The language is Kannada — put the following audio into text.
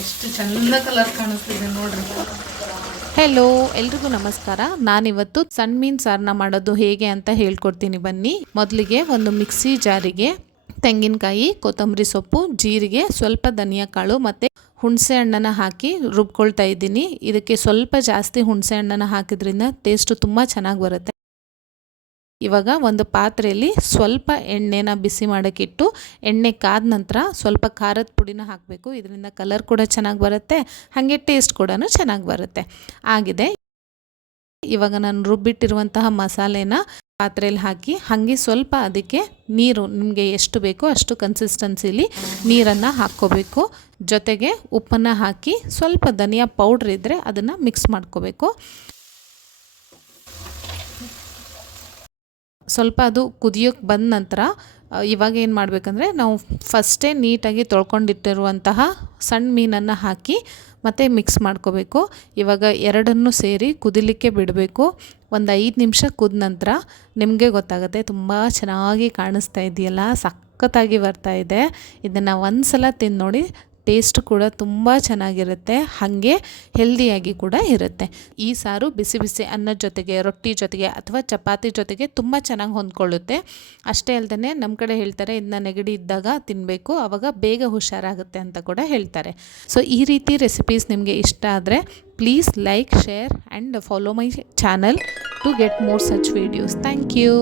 ಎಷ್ಟು ಚಂದ ಕಲರ್ ಕಾಣಿಸ್ತಿದೆ ನೋಡ್ರಿ. ಹೆಲೋ, ಎಲ್ರಿಗೂ ನಮಸ್ಕಾರ. ನಾನಿವತ್ತು ಸಣ್ಣ ಮೀನು ಸಾರನ್ನ ಮಾಡೋದು ಹೇಗೆ ಅಂತ ಹೇಳ್ಕೊಡ್ತೀನಿ ಬನ್ನಿ. ಮೊದಲಿಗೆ ಒಂದು ಮಿಕ್ಸಿ ಜಾರಿಗೆ ತೆಂಗಿನಕಾಯಿ, ಕೊತ್ತಂಬರಿ ಸೊಪ್ಪು, ಜೀರಿಗೆ, ಸ್ವಲ್ಪ ಧನಿಯಾ ಕಾಳು ಮತ್ತು ಹುಣಸೆ ಹಣ್ಣನ್ನು ಹಾಕಿ ರುಬ್ಕೊಳ್ತಾ ಇದ್ದೀನಿ. ಇದಕ್ಕೆ ಸ್ವಲ್ಪ ಜಾಸ್ತಿ ಹುಣಸೆ ಹಣ್ಣನ್ನು ಹಾಕಿದ್ರಿಂದ ಟೇಸ್ಟು ತುಂಬ ಚೆನ್ನಾಗಿ ಬರುತ್ತೆ. ಇವಾಗ ಒಂದು ಪಾತ್ರೆಯಲ್ಲಿ ಸ್ವಲ್ಪ ಎಣ್ಣೆನ ಬಿಸಿ ಮಾಡೋಕ್ಕಿಟ್ಟು ಎಣ್ಣೆ ಕಾದ ನಂತರ ಸ್ವಲ್ಪ ಖಾರದ ಪುಡಿನ ಹಾಕಬೇಕು. ಇದರಿಂದ ಕಲರ್ ಕೂಡ ಚೆನ್ನಾಗಿ ಬರುತ್ತೆ, ಹಾಗೆ ಟೇಸ್ಟ್ ಕೂಡ ಚೆನ್ನಾಗಿ ಬರುತ್ತೆ. ಆಗಿದೆ. ಇವಾಗ ನಾನು ರುಬ್ಬಿಟ್ಟಿರುವಂತಹ ಮಸಾಲೆನ ಪಾತ್ರೆಯಲ್ಲಿ ಹಾಕಿ ಹಾಗೆ ಸ್ವಲ್ಪ ಅದಕ್ಕೆ ನೀರು ನಿಮಗೆ ಎಷ್ಟು ಬೇಕೋ ಅಷ್ಟು ಕನ್ಸಿಸ್ಟೆನ್ಸಿಲಿ ನೀರನ್ನು ಹಾಕ್ಕೋಬೇಕು. ಜೊತೆಗೆ ಉಪ್ಪನ್ನು ಹಾಕಿ ಸ್ವಲ್ಪ ಧನಿಯಾ ಪೌಡ್ರ್ ಇದ್ದರೆ ಅದನ್ನು ಮಿಕ್ಸ್ ಮಾಡ್ಕೋಬೇಕು. ಸ್ವಲ್ಪ ಅದು ಕುದಿಯೋಕ್ಕೆ ಬಂದ ನಂತರ ಇವಾಗ ಏನು ಮಾಡಬೇಕಂದ್ರೆ ನಾವು ಫಸ್ಟೇ ನೀಟಾಗಿ ತೊಳ್ಕೊಂಡಿಟ್ಟಿರುವಂತಹ ಸಣ್ಣ ಮೀನನ್ನು ಹಾಕಿ ಮತ್ತು ಮಿಕ್ಸ್ ಮಾಡ್ಕೋಬೇಕು. ಇವಾಗ ಎರಡನ್ನೂ ಸೇರಿ ಕುದಿಲಿಕ್ಕೆ ಬಿಡಬೇಕು. ಒಂದು 5 ನಿಮಿಷ ಕುದ ನಂತರ ನಿಮಗೆ ಗೊತ್ತಾಗುತ್ತೆ ತುಂಬ ಚೆನ್ನಾಗಿ ಕಾಣಿಸ್ತಾ ಇದೆಯಲ್ಲ, ಸಖತ್ತಾಗಿ ಬರ್ತಾ ಇದೆ. ಇದನ್ನು ಒಂದು ಸಲ ತಿಂದು ನೋಡಿ, ಟೇಸ್ಟ್ ಕೂಡ ತುಂಬ ಚೆನ್ನಾಗಿರುತ್ತೆ, ಹಾಗೆ ಹೆಲ್ದಿಯಾಗಿ ಕೂಡ ಇರುತ್ತೆ. ಈ ಸಾರು ಬಿಸಿ ಬಿಸಿ ಅನ್ನದ ಜೊತೆಗೆ, ರೊಟ್ಟಿ ಜೊತೆಗೆ ಅಥವಾ ಚಪಾತಿ ಜೊತೆಗೆ ತುಂಬ ಚೆನ್ನಾಗಿ ಹೊಂದ್ಕೊಳ್ಳುತ್ತೆ. ಅಷ್ಟೇ ಅಲ್ಲದೆ ನಮ್ಮ ಕಡೆ ಹೇಳ್ತಾರೆ ಇದನ್ನ ನೆಗಡಿ ಇದ್ದಾಗ ತಿನ್ನಬೇಕು, ಆವಾಗ ಬೇಗ ಹುಷಾರಾಗುತ್ತೆ ಅಂತ ಕೂಡ ಹೇಳ್ತಾರೆ. ಸೊ ಈ ರೀತಿ ರೆಸಿಪೀಸ್ ನಿಮಗೆ ಇಷ್ಟ ಆದರೆ please like, share and follow my channel to get more such videos. Thank you.